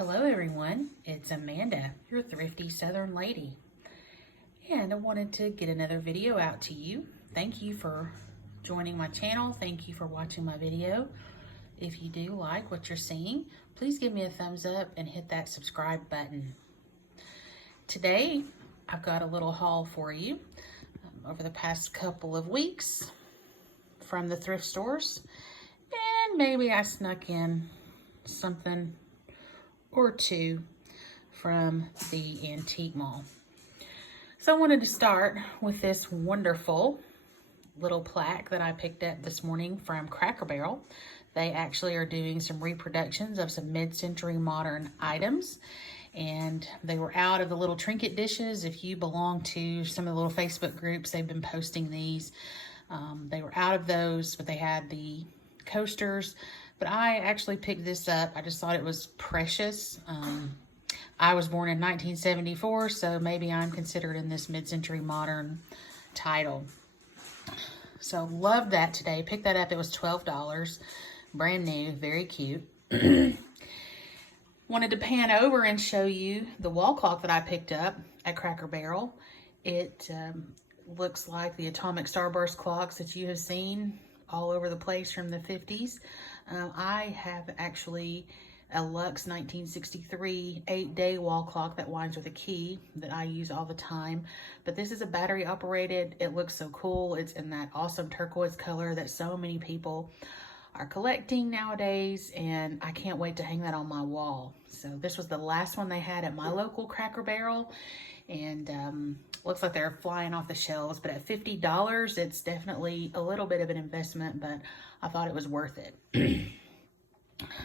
Hello everyone, it's Amanda, your thrifty Southern lady, and I wanted to get another video out to you. Thank you for joining my channel. Thank you for watching my video. If you do like what you're seeing, please give me a thumbs up and hit that subscribe button. Today, I've got a little haul for you over the past couple of weeks from the thrift stores, and maybe I snuck in something or two from the antique mall. So I wanted to start with this wonderful little plaque that I picked up this morning from Cracker Barrel. They actually are doing some reproductions of some mid-century modern items, and they were out of the little trinket dishes. If you belong to some of the little Facebook groups, they've been posting these. They were out of those, but they had the coasters. But I actually picked this up. I just thought it was precious. I was born in 1974, so maybe I'm considered in this mid-century modern title. So loved that today. Picked that up. It was $12. Brand new. Very cute. Wanted to pan over and show you the wall clock that I picked up at Cracker Barrel. It looks like the atomic starburst clocks that you have seen all over the place from the 50s. I have actually a Lux 1963 8-day wall clock that winds with a key that I use all the time. But this is a battery operated. It looks so cool. It's in that awesome turquoise color that so many people are collecting nowadays, and I can't wait to hang that on my wall. So this was the last one they had at my local Cracker Barrel, and looks like they're flying off the shelves. But at $50, it's definitely a little bit of an investment, but I thought it was worth it.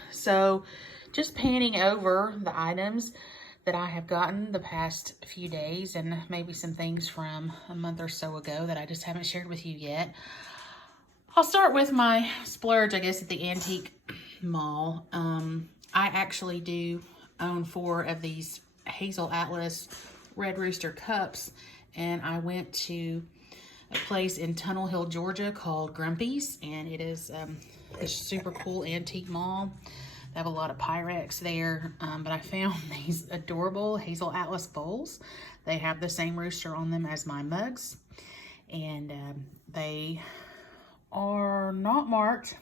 So just panning over the items that I have gotten the past few days, and maybe some things from a month or so ago that I just haven't shared with you yet. I'll start with my splurge, I guess, at the antique mall. I actually do own 4 of these Hazel Atlas Red Rooster cups, and I went to a place in Tunnel Hill, Georgia called Grumpy's, and it is a super cool antique mall. They have a lot of Pyrex there, but I found these adorable Hazel Atlas bowls. They have the same rooster on them as my mugs, and they are not marked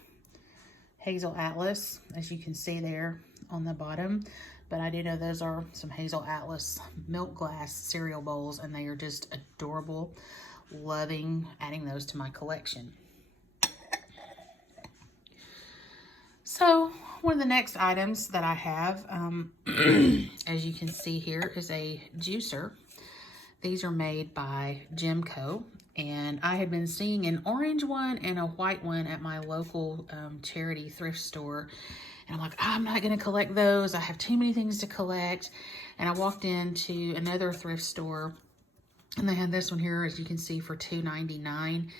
Hazel Atlas, as you can see there on the bottom, but I do know those are some Hazel Atlas milk glass cereal bowls, and they are just adorable. Loving adding those to my collection. So one of the next items that I have, as you can see here, is a juicer. These are made by Jimco, and I had been seeing an orange one and a white one at my local charity thrift store. And I'm like, I'm not going to collect those. I have too many things to collect. And I walked into another thrift store, and they had this one here, as you can see, for $2.99. And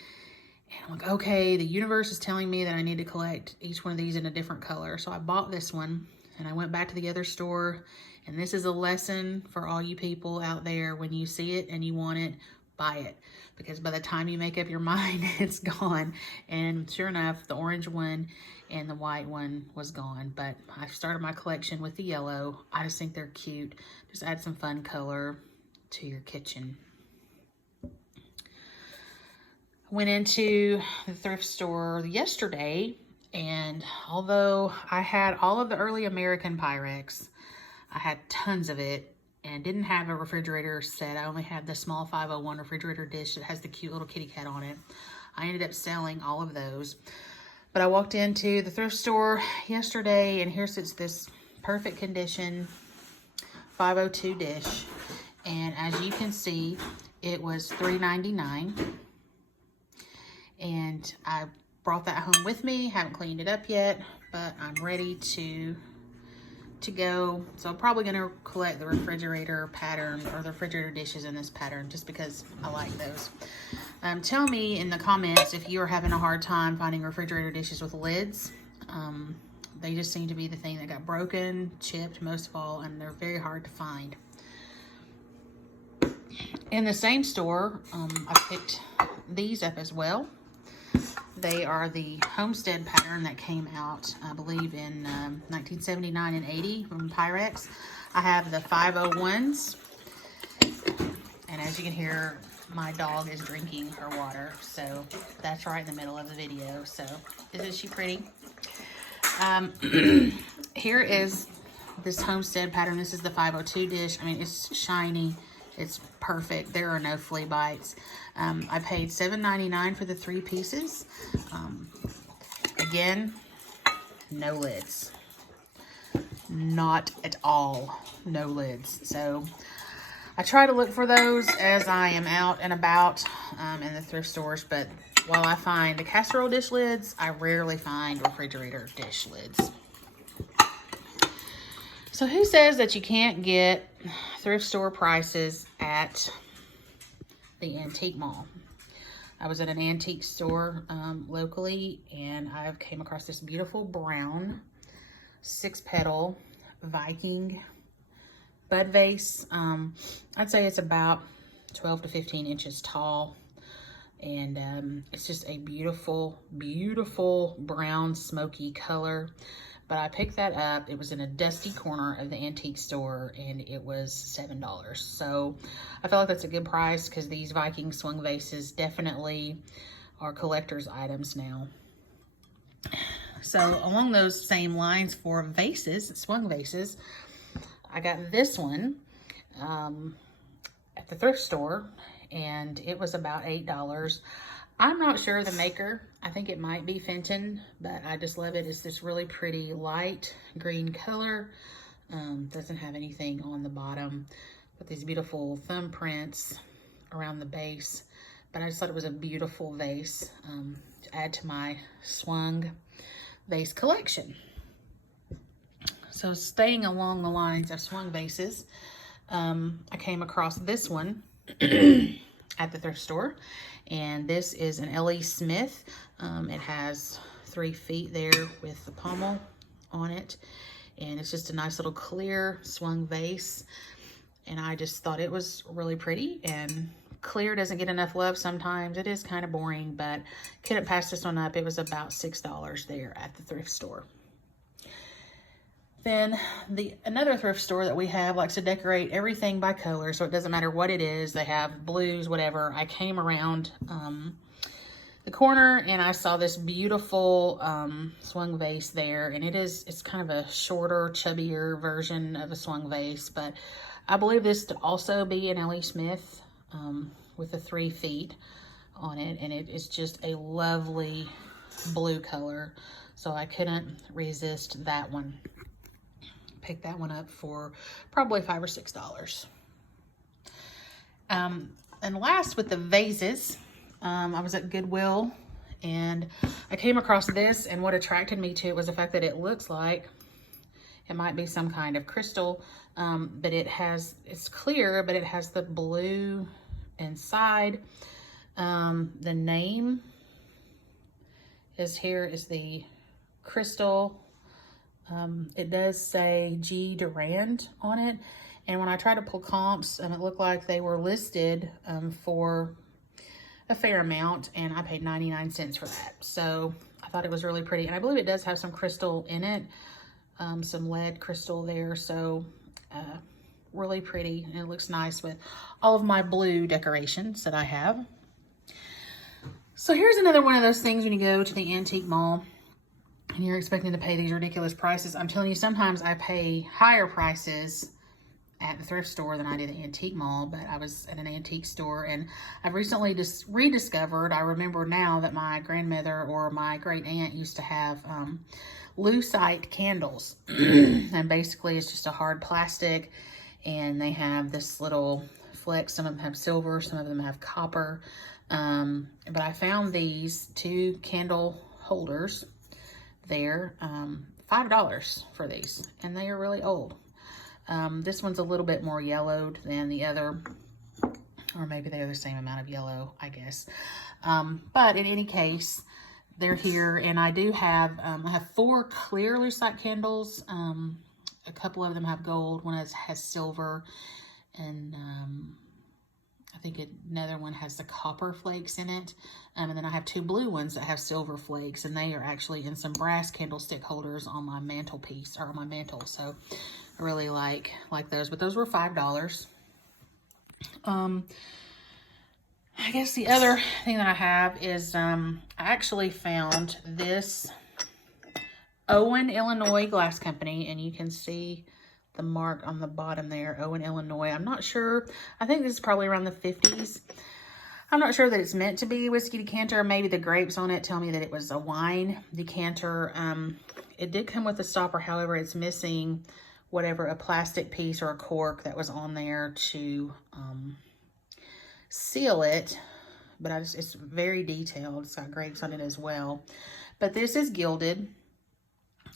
I'm like, okay, the universe is telling me that I need to collect each one of these in a different color. So I bought this one, and I went back to the other store. And this is a lesson for all you people out there. When you see it and you want it, buy it. Because by the time you make up your mind, it's gone. And sure enough, the orange one and the white one was gone. But I started my collection with the yellow. I just think they're cute. Just add some fun color to your kitchen. Went into the thrift store yesterday, and although I had all of the early American Pyrex, I had tons of it and didn't have a refrigerator set. I only had the small 501 refrigerator dish that has the cute little kitty cat on it. I ended up selling all of those. But I walked into the thrift store yesterday, and here sits this perfect condition 502 dish. And as you can see, it was $3.99. And I brought that home with me. Haven't cleaned it up yet, but I'm ready to go. So I'm probably going to collect the refrigerator pattern, or the refrigerator dishes in this pattern, just because I like those. Tell me in the comments if you're having a hard time finding refrigerator dishes with lids. They just seem to be the thing that got broken, chipped most of all, and they're very hard to find. In the same store, I picked these up as well. They are the Homestead pattern that came out, I believe, in 1979 and 80 from Pyrex. I have the 501s. And as you can hear, my dog is drinking her water. So that's right in the middle of the video. So isn't she pretty? Here is this Homestead pattern. This is the 502 dish. I mean, it's shiny. It's perfect. There are no flea bites. I paid $7.99 for the 3 pieces. Again, no lids. Not at all. No lids. So I try to look for those as I am out and about in the thrift stores. But while I find the casserole dish lids, I rarely find refrigerator dish lids. So who says that you can't get thrift store prices at the antique mall? I was at an antique store locally, and I came across this beautiful brown 6-petal Viking bud vase. I'd say it's about 12 to 15 inches tall, and it's just a beautiful, beautiful brown smoky color. But I picked that up. It was in a dusty corner of the antique store, and it was $7. So I feel like that's a good price, because these Viking swung vases definitely are collector's items now. So along those same lines for vases, swung vases, I got this one at the thrift store, and it was about $8. I'm not sure of the maker. I think it might be Fenton, but I just love it. It's this really pretty light green color. Doesn't have anything on the bottom, but these beautiful thumbprints around the base. But I just thought it was a beautiful vase to add to my swung vase collection. So staying along the lines of swung vases, I came across this one at the thrift store. And this is an L.E. Smith. It has 3 feet there with the pommel on it. And it's just a nice little clear swung vase. And I just thought it was really pretty. And clear doesn't get enough love sometimes. It is kind of boring, but couldn't pass this one up. It was about $6 there at the thrift store. Then another thrift store that we have likes to decorate everything by color, so it doesn't matter what it is. They have blues, whatever. I came around the corner and I saw this beautiful swung vase there, and it's kind of a shorter, chubbier version of a swung vase, but I believe this to also be an L.E. Smith with the 3 feet on it, and it is just a lovely blue color, so I couldn't resist that one. Picked that one up for probably $5 or $6. And last with the vases, I was at Goodwill and I came across this, and what attracted me to it was the fact that it looks like it might be some kind of crystal, but it's clear, but it has the blue inside. The name is the crystal. It does say G. Durand on it, and when I tried to pull comps, it looked like they were listed for a fair amount, and I paid 99 cents for that. So I thought it was really pretty, and I believe it does have some crystal in it, some lead crystal there. So really pretty, and it looks nice with all of my blue decorations that I have. So here's another one of those things when you go to the antique mall and you're expecting to pay these ridiculous prices. I'm telling you, sometimes I pay higher prices at the thrift store than I did at the antique mall, but I was at an antique store, and I've recently just rediscovered, I remember now, that my grandmother or my great aunt used to have lucite candles. And basically it's just a hard plastic, and they have this little flex. Some of them have silver, some of them have copper. But I found these 2 candle holders there, $5 for these, and they are really old. This one's a little bit more yellowed than the other, or maybe they're the same amount of yellow, I guess. But in any case, they're here, and I do have, I have 4 clear lucite candles. A couple of them have gold, one has silver, and I think another one has the copper flakes in it. And then I have 2 blue ones that have silver flakes, and they are actually in some brass candlestick holders on my mantelpiece, or on my mantle. So I really like those, but those were $5. I guess the other thing that I have is I actually found this Owen, Illinois Glass Company, and you can see the mark on the bottom there, Owen, Illinois. I'm not sure. I think this is probably around the 50s. I'm not sure that it's meant to be whiskey decanter. Maybe the grapes on it tell me that it was a wine decanter. It did come with a stopper. However, it's missing whatever, a plastic piece or a cork that was on there to seal it. But it's very detailed. It's got grapes on it as well. But this is gilded.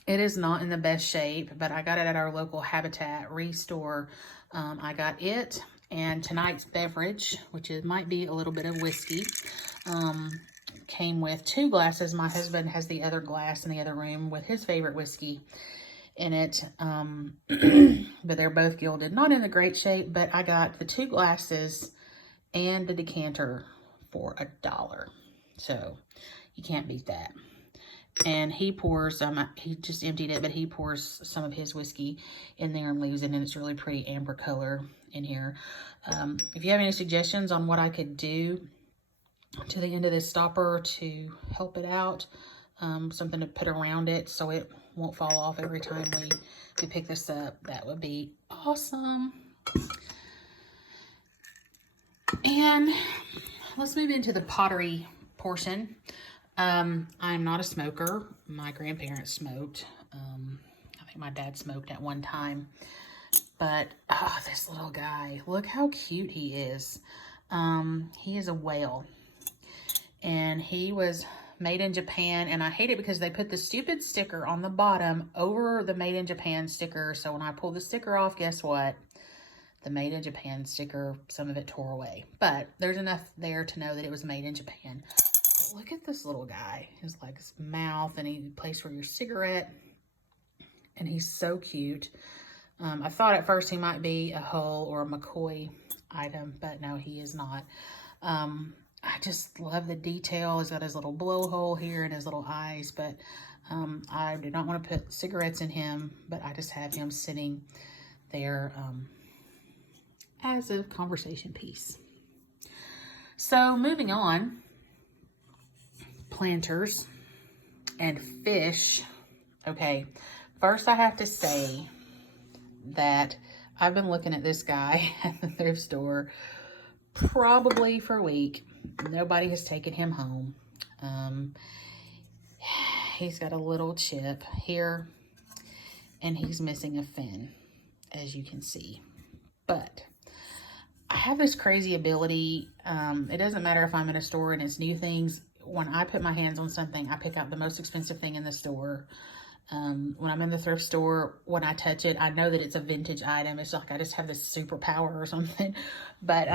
It is not in the best shape, but I got it at our local Habitat Restore. I got it and tonight's beverage, which might be a little bit of whiskey, came with 2 glasses. My husband has the other glass in the other room with his favorite whiskey in it, but they're both gilded. Not in a great shape, but I got the 2 glasses and the decanter for $1. So you can't beat that. And he pours, he just emptied it, but he pours some of his whiskey in there and leaves it, and it's really pretty amber color in here. If you have any suggestions on what I could do to the end of this stopper to help it out, something to put around it so it won't fall off every time we pick this up, that would be awesome. And let's move into the pottery portion. I'm not a smoker. My grandparents smoked. I think my dad smoked at one time. But, oh, this little guy. Look how cute he is. He is a whale. And he was made in Japan. And I hate it because they put the stupid sticker on the bottom over the Made in Japan sticker. So when I pull the sticker off, guess what? The Made in Japan sticker, some of it tore away. But there's enough there to know that it was made in Japan. Look at this little guy. His like his mouth, and he place for your cigarette, and he's so cute. I thought at first he might be a Hull or a McCoy item, but no, he is not. I just love the detail. He's got his little blowhole here and his little eyes, but I do not want to put cigarettes in him, but I just have him sitting there as a conversation piece. So moving on, planters and fish. Okay, first I have to say that I've been looking at this guy at the thrift store probably for a week. Nobody has taken him home. He's got a little chip here, and he's missing a fin, as you can see. But I have this crazy ability. It doesn't matter if I'm in a store and it's new things. When I put my hands on something, I pick out the most expensive thing in the store. When I'm in the thrift store, when I touch it, I know that it's a vintage item. It's like I just have this superpower or something. But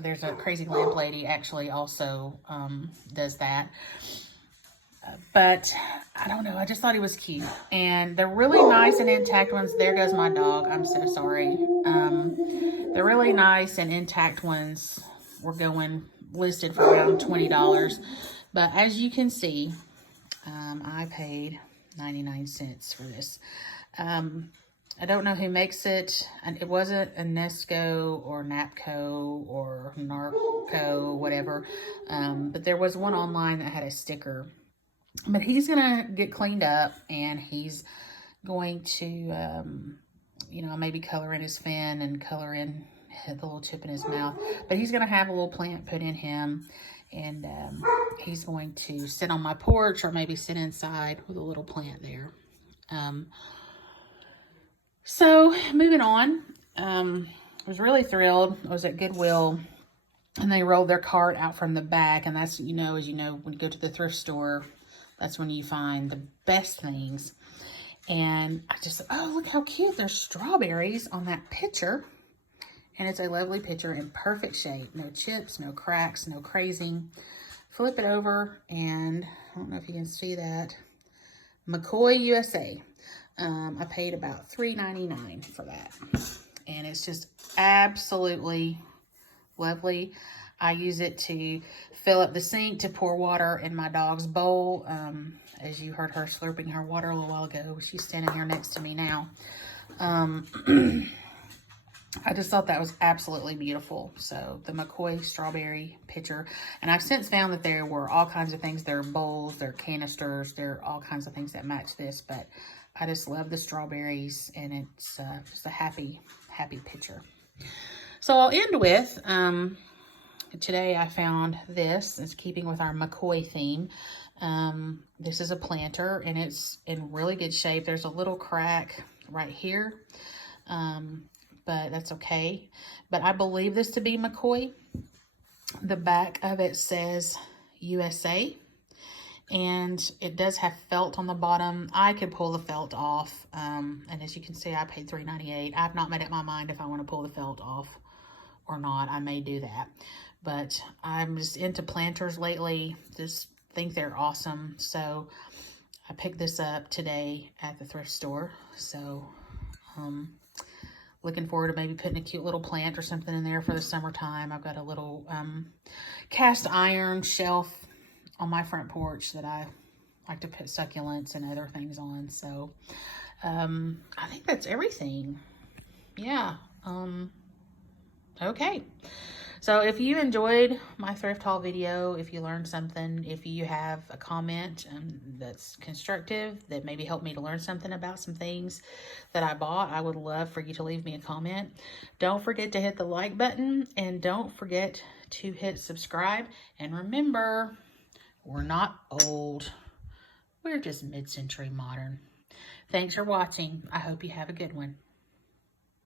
there's a crazy lamp lady actually also does that. But I don't know. I just thought he was cute. And the really nice and intact ones, there goes my dog. I'm so sorry. The really nice and intact ones were going listed for around $20. But as you can see, I paid 99 cents for this. I don't know who makes it, and it wasn't a Nesco or Napco or Narco, whatever. But there was one online that had a sticker. But he's gonna get cleaned up, and he's going to, you know, maybe color in his fin and color in the little chip in his mouth. But he's gonna have a little plant put in him. And he's going to sit on my porch or maybe sit inside with a little plant there. So moving on, I was really thrilled. I was at Goodwill, and they rolled their cart out from the back. And that's, you know, as you know, when you go to the thrift store, that's when you find the best things. And I just, oh, look how cute. There's strawberries on that picture. And it's a lovely picture in perfect shape. No chips, no cracks, no crazing. Flip it over, and I don't know if you can see that. McCoy, USA. I paid about $3.99 for that. And it's just absolutely lovely. I use it to fill up the sink, to pour water in my dog's bowl. As you heard her slurping her water a little while ago, she's standing here next to me now. I just thought that was absolutely beautiful. So the McCoy strawberry pitcher. And I've since found that there were all kinds of things. There are bowls, there are canisters, there are all kinds of things that match this. But I just love the strawberries, and it's just a happy, happy pitcher. So I'll end with, today I found this. It's keeping with our McCoy theme. This is a planter, and it's in really good shape. There's a little crack right here. But that's okay. But I believe this to be McCoy. The back of it says USA, and it does have felt on the bottom. I could pull the felt off, and as you can see, I paid $3.98. I've not made up my mind if I want to pull the felt off or not. I may do that, but I'm just into planters lately. Just think they're awesome. So I picked this up today at the thrift store. So looking forward to maybe putting a cute little plant or something in there for the summertime. I've got a little cast iron shelf on my front porch that I like to put succulents and other things on. So I think that's everything. Yeah. Okay. So if you enjoyed my thrift haul video, if you learned something, if you have a comment that's constructive, that maybe helped me to learn something about some things that I bought, I would love for you to leave me a comment. Don't forget to hit the like button, and don't forget to hit subscribe. And remember, we're not old. We're just mid-century modern. Thanks for watching. I hope you have a good one.